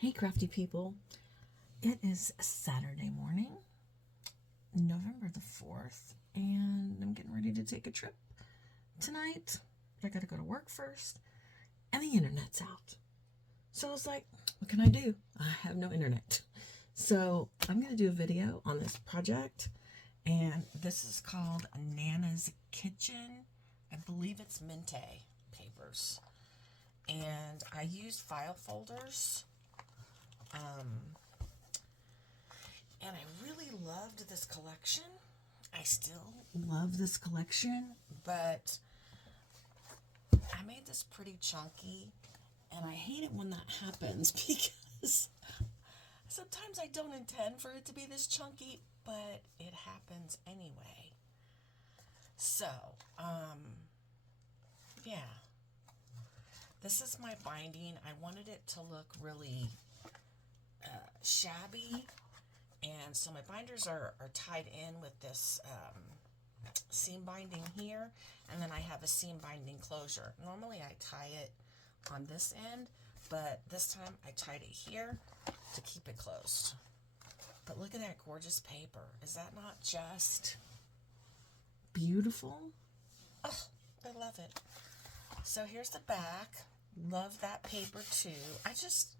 Hey, crafty people. It is Saturday morning, November the 4th, and I'm getting ready to take a trip tonight. But I gotta go to work first, and the internet's out. So I was like, what can I do? I have no internet. So I'm gonna do a video on this project, and this is called Nana's Kitchen. I believe it's Mintay papers. And I used file folders. And I really loved this collection. I still love this collection, but I made this pretty chunky, and I hate it when that happens because sometimes I don't intend for it to be this chunky, but it happens anyway. So, yeah. This is my binding. I wanted it to look really shabby, and so my binders are tied in with this seam binding here, and then I have a seam binding closure. Normally I tie it on this end, but this time I tied it here to keep it closed. But look at that gorgeous paper. Is that not just beautiful? Oh, I love it. So here's the back. Love that paper too. I just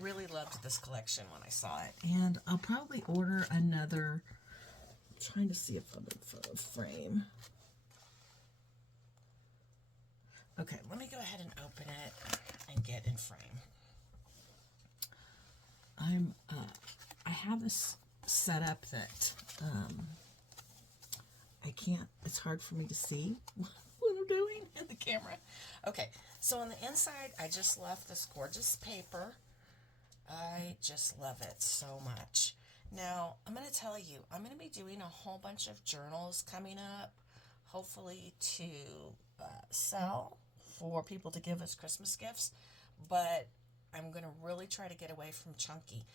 really loved this collection when I saw it. And I'll probably order another. I'm trying to see if I'm in front of frame. Okay, let me go ahead and open it and get in frame. I have this set up that I can't, it's hard for me to see what I'm doing in the camera. Okay, so on the inside, I just left this gorgeous paper. I just love it so much. Now, I'm going to tell you, I'm going to be doing a whole bunch of journals coming up, hopefully to sell for people to give as Christmas gifts, but I'm going to really try to get away from chunky.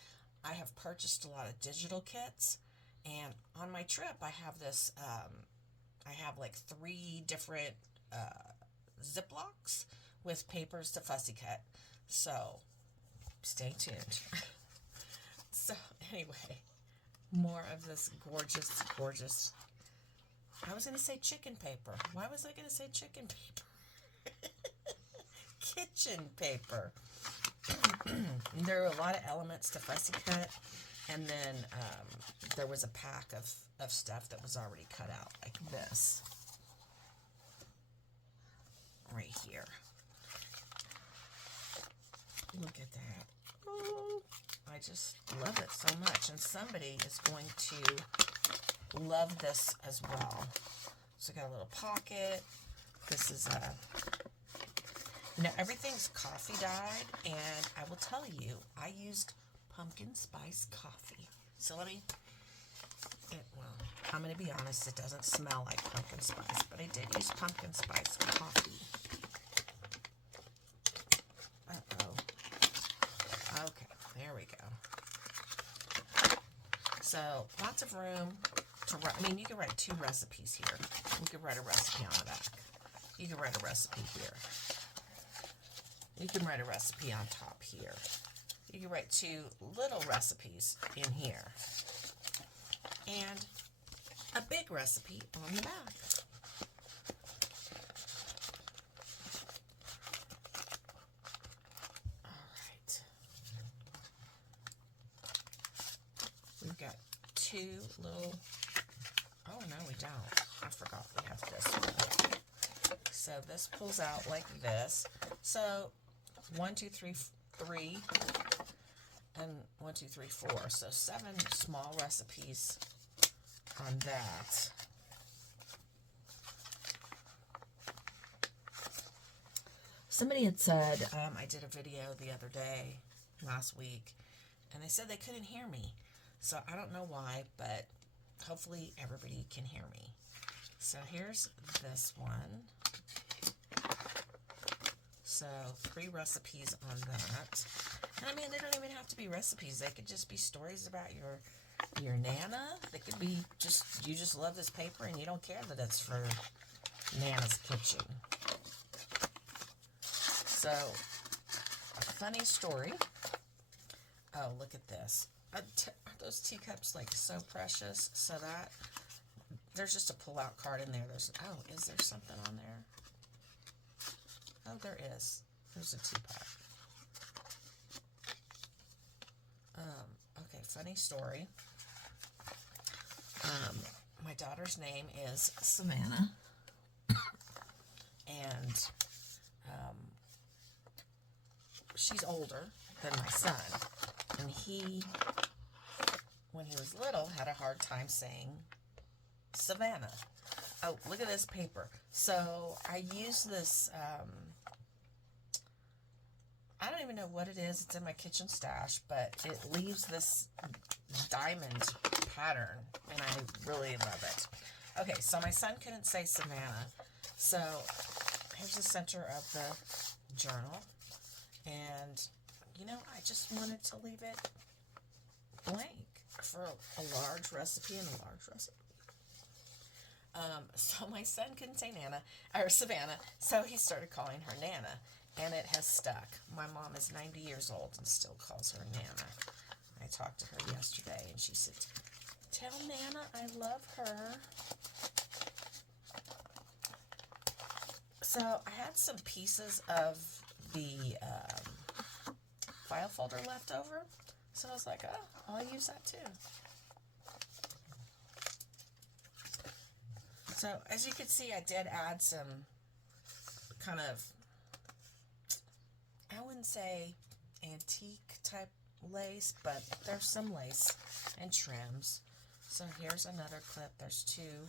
I have purchased a lot of digital kits, and on my trip, I have this, I have like 3 different Ziplocs with papers to fussy cut. So, stay tuned. So, anyway, more of this gorgeous, gorgeous, I was going to say chicken paper. Why was I going to say chicken paper? Kitchen paper. There are a lot of elements to fussy cut, and then there was a pack of stuff that was already cut out, like this. Right here. Look at that. Oh, I just love it so much, and somebody is going to love this as well. So I got a little pocket. This is a, everything's coffee dyed, and I will tell you, I used pumpkin spice coffee. So let me, well, I'm going to be honest, it doesn't smell like pumpkin spice, but I did use pumpkin spice coffee. Okay, there we go. So, lots of room to write. I mean, you can write 2 recipes here. You can write a recipe on the back. You can write a recipe here. You can write a recipe on top here. You can write 2 little recipes in here. And a big recipe on the back. We've got 2 little, oh no we don't, I forgot we have this one. So this pulls out like this. So 1, 2, 3, 3, and 1, 2, 3, 4. So 7 small recipes on that. Somebody had said, I did a video the other day, last week, and they said they couldn't hear me. So I don't know why, but hopefully everybody can hear me. So here's this one. So 3 recipes on that. And I mean, they don't even have to be recipes. They could just be stories about your Nana. They could be just, you just love this paper and you don't care that it's for Nana's kitchen. So, a funny story. Oh, look at this. Aren't those teacups like so precious? So that, there's just a pull-out card in there. Oh, is there something on there? Oh, there is. There's a teapot. Okay, funny story. My daughter's name is Savannah, and she's older than my son, and he, when he was little, had a hard time saying Savannah. Oh, look at this paper. So I use this, I don't even know what it is. It's in my kitchen stash, but it leaves this diamond pattern, and I really love it. Okay, so my son couldn't say Savannah, so here's the center of the journal, and you know, I just wanted to leave it blank for a large recipe and a large recipe. So my son couldn't say Nana, or Savannah, so he started calling her Nana, and it has stuck. My mom is 90 years old and still calls her Nana. I talked to her yesterday, and she said, "Tell Nana I love her." So I had some pieces of the file folder left over, so I was like, oh, I'll use that too. So as you can see, I did add some kind of, I wouldn't say antique type lace, but there's some lace and trims. So here's another clip. There's two.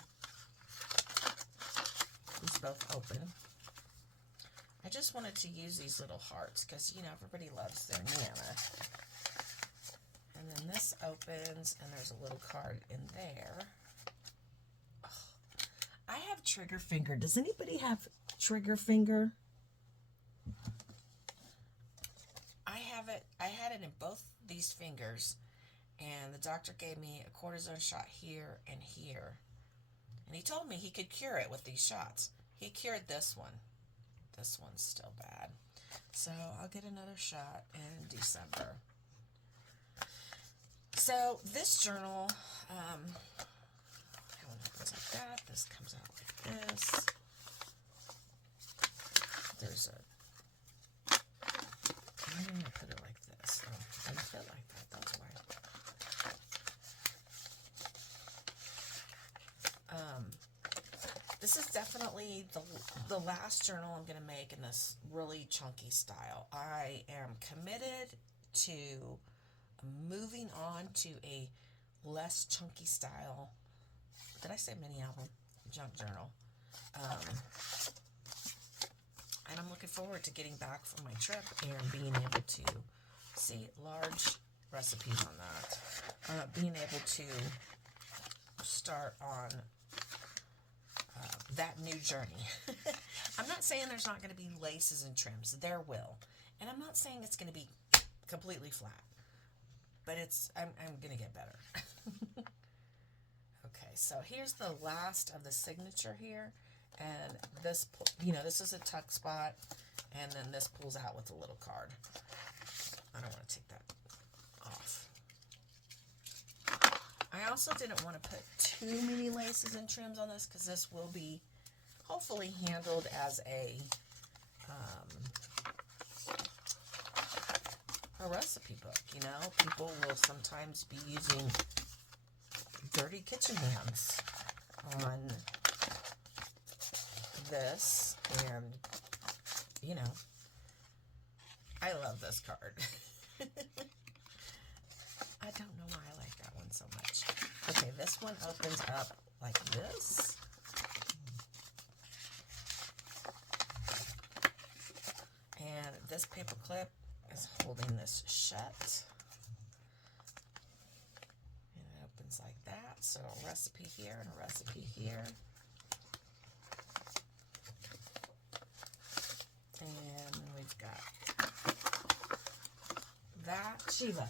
These both open. I just wanted to use these little hearts because, you know, everybody loves their Nana. And then this opens, and there's a little card in there. Oh, I have trigger finger. Does anybody have trigger finger? I have it. I had it in both these fingers, and the doctor gave me a cortisone shot here and here. And he told me he could cure it with these shots. He cured this one. This one's still bad. So I'll get another shot in December. So this journal, that one opens like that. This comes out like this. There's a, I'm going to put it like this. Oh, it doesn't fit like that. That's why. This is definitely the last journal I'm going to make in this really chunky style. I am committed to moving on to a less chunky style. Did I say mini album? Junk journal. And I'm looking forward to getting back from my trip and being able to see large recipes on that. Being able to start on that new journey. I'm not saying there's not going to be laces and trims. There will. And I'm not saying it's going to be completely flat. But I'm going to get better. Okay, so here's the last of the signature here. And this, you know, this is a tuck spot. And then this pulls out with a little card. I don't want to take that off. I also didn't want to put too many laces and trims on this because this will be hopefully handled as a recipe book. You know, people will sometimes be using dirty kitchen hands on this, and you know, I love this card. I don't know why I like that one so much. Okay, this one opens up like this. And this paper clip is holding this shut. And it opens like that. So a recipe here and a recipe here. And we've got that. Shiva.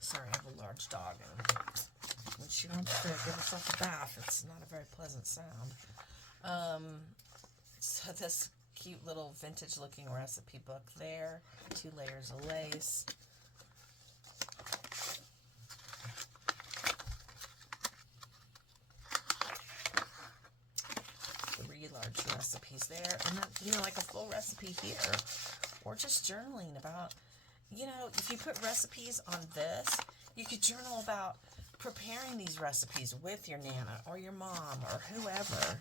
Sorry, I have a large dog, and when she wants to give herself a bath, it's not a very pleasant sound. So this cute little vintage looking recipe book there. 2 layers of lace. 3 large recipes there. And then, you know, like a full recipe here. Or just journaling about, you know, if you put recipes on this, you could journal about preparing these recipes with your Nana or your mom or whoever.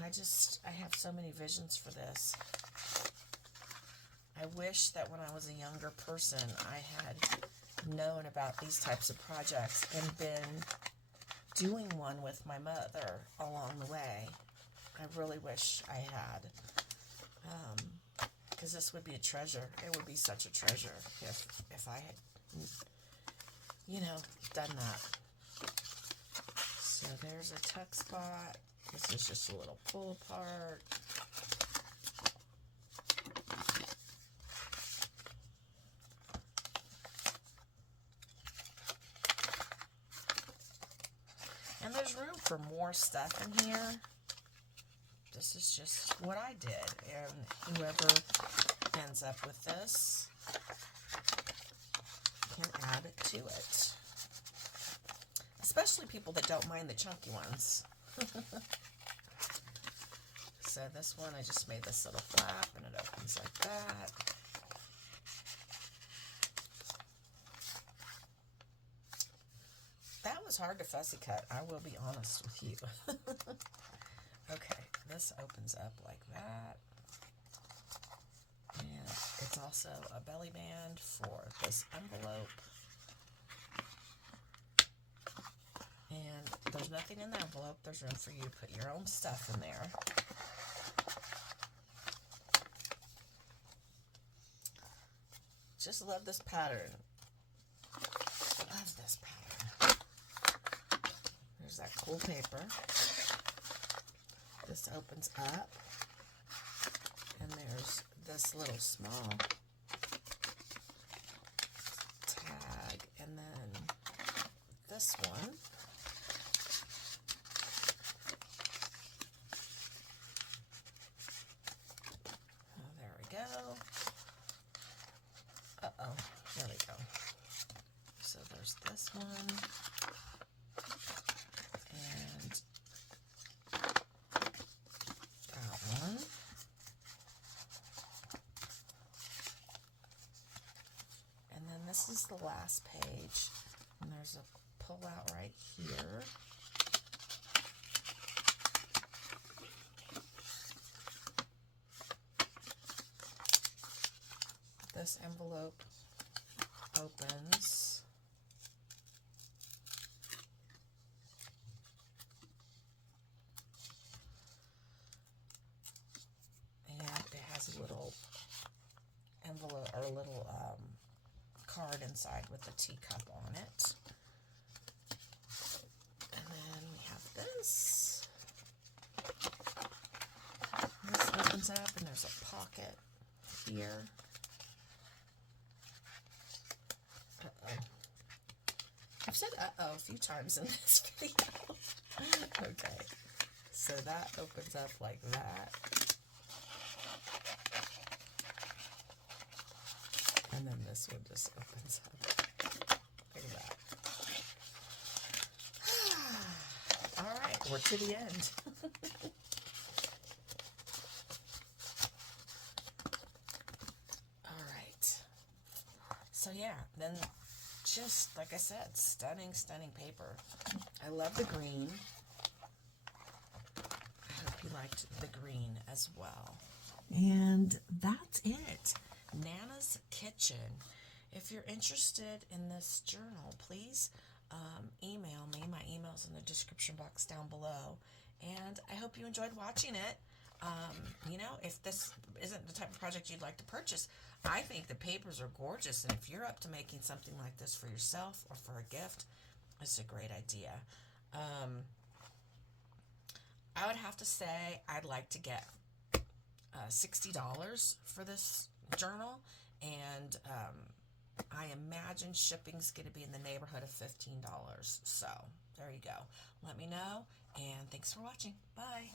I have so many visions for this. I wish that when I was a younger person, I had known about these types of projects and been doing one with my mother along the way. I really wish I had. Because this would be a treasure. It would be such a treasure if I had, you know, done that. So there's a tuck spot. This is just a little pull apart. And there's room for more stuff in here. This is just what I did. And whoever ends up with this can add it to it. Especially people that don't mind the chunky ones. So this one, I just made this little flap and it opens like that. That was hard to fussy cut, I will be honest with you. Okay, this opens up like that. And it's also a belly band for this envelope. And there's nothing in the envelope. There's room for you to put your own stuff in there. Just love this pattern. Love this pattern. There's that cool paper. This opens up. And there's this little small tag. And then this one. There we go. So there's this one, and that one, and then this is the last page, and there's a pull out right here. This envelope opens. And it has a little envelope or a little card inside with a teacup on it. And then we have this. This opens up and there's a pocket here. I've said uh-oh a few times in this video. Okay, so that opens up like that. And then this one just opens up like that. All right, we're to the end. All right. So yeah, then just like I said, stunning, stunning paper. I love the green. I hope you liked the green as well. And that's it. Nana's Kitchen. If you're interested in this journal, please email me. My email's in the description box down below. And I hope you enjoyed watching it. You know, if this isn't the type of project you'd like to purchase, I think the papers are gorgeous, and if you're up to making something like this for yourself or for a gift, it's a great idea. I would have to say I'd like to get $60 for this journal, and I imagine shipping's going to be in the neighborhood of $15. So there you go. Let me know, and thanks for watching. Bye.